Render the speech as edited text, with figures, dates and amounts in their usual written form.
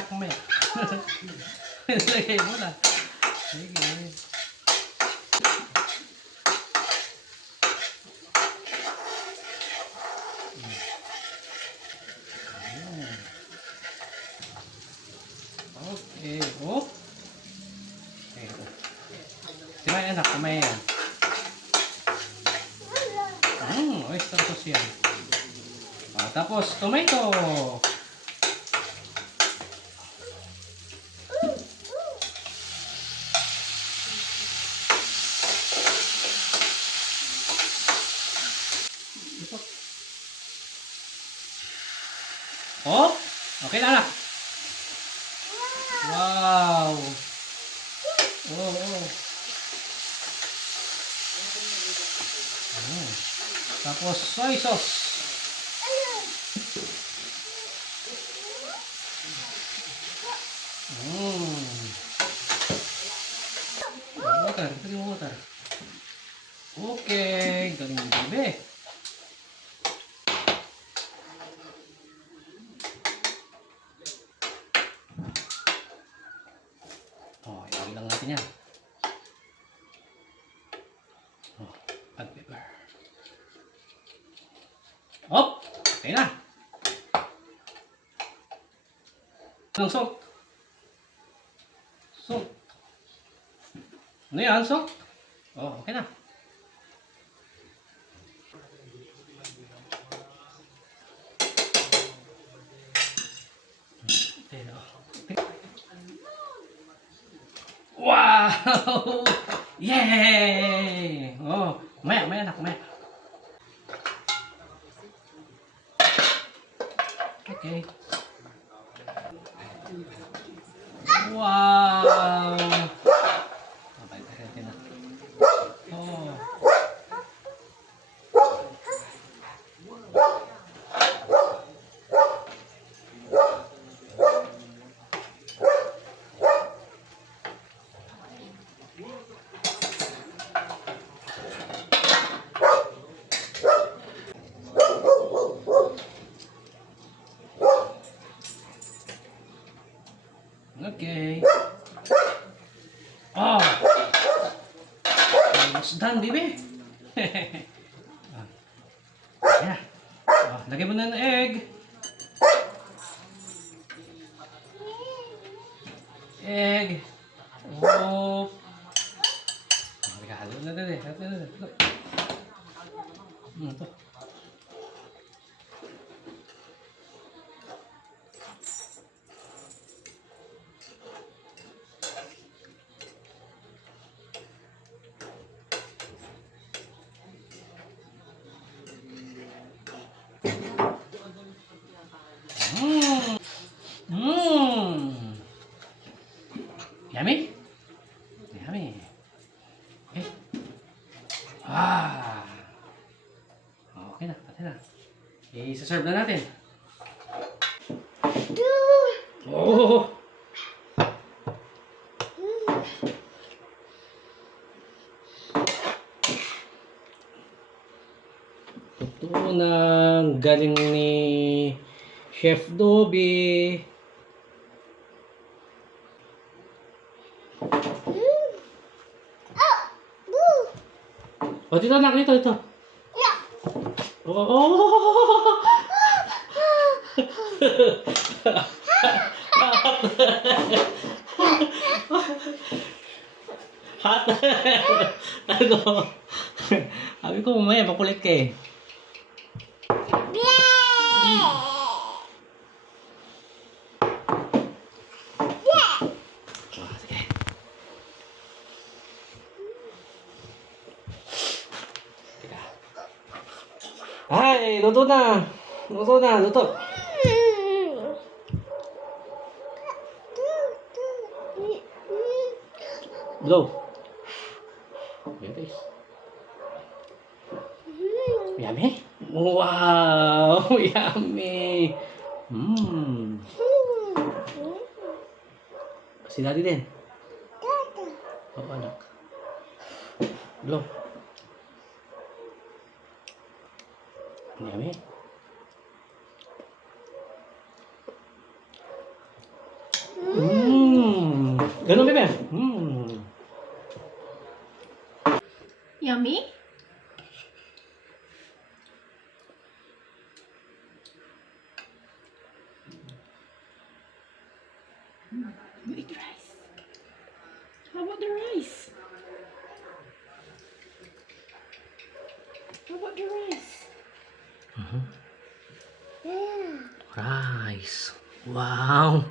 anak mamaya. Lagay mo na. Sige. Okay. Oh. Okay. Sila anak mamaya yan. Oyster sauce yan. Tapos, tomato. Oh, okay na anak. Wow. Oh. Tapos, soy sauce. Water. Okay, galing ng gabi. Ilagay lang natin yan. Add pepper. Okay na. Anong salt? Salt. Ano yan, salt? Okay na. Wow! Yay! Maya anak, maya. Okay. Wow! Okay. Almost done, baby. Yeah. Lagay mo na ng egg. Egg. Halo na din eh. Ito. Yummy? Yummy. Okay. Okay na, pati na. I-serve na natin. Ito na galing ni Chef Dobby. Dito anak, dito. Hot. Ano? Sabi ko mamaya makulit ka eh. Ay, luto na. Luto. Blow. Yummy? Wow, yummy. Si Daddy din. Anak. Blow. Yummy. Ganun, bebe. Mmm. Yummy? You eat rice. How about the rice? How about the rice? Rice. Wow.